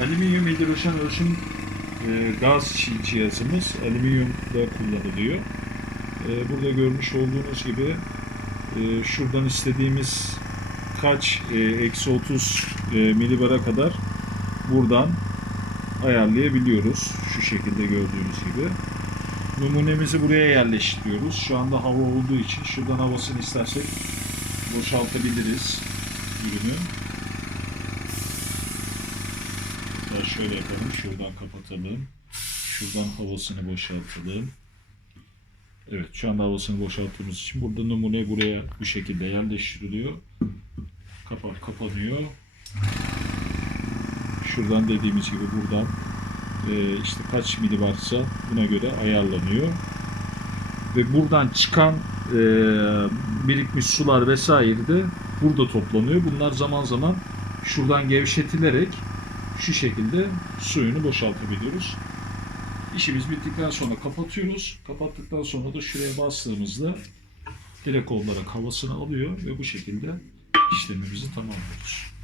Alüminyum hidrojen ölçüm e, gaz cihazımız alüminyumda kullanılıyor. E, burada görmüş olduğunuz gibi e, şuradan istediğimiz kaç e, eksi 30 e, milibara kadar buradan ayarlayabiliyoruz. Şu şekilde gördüğünüz gibi. Numunemizi buraya yerleştiriyoruz. Şu anda hava olduğu için şuradan havasını istersek boşaltabiliriz ürünü. Şöyle yapalım. Şuradan kapatalım. Şuradan havasını boşaltalım. Evet şu anda havasını boşalttığımız için burada numune buraya bu şekilde yerleştiriliyor. Kapak kapanıyor. Şuradan dediğimiz gibi buradan e, işte kaç mili varsa buna göre ayarlanıyor. Ve buradan çıkan e, birikmiş sular vesaire de burada toplanıyor. Bunlar zaman zaman şuradan gevşetilerek şu şekilde suyunu boşaltabiliyoruz. İşimiz bittikten sonra kapatıyoruz. Kapattıktan sonra da şuraya bastığımızda direkt olarak havasını alıyor ve bu şekilde işlemimizi tamamlıyoruz.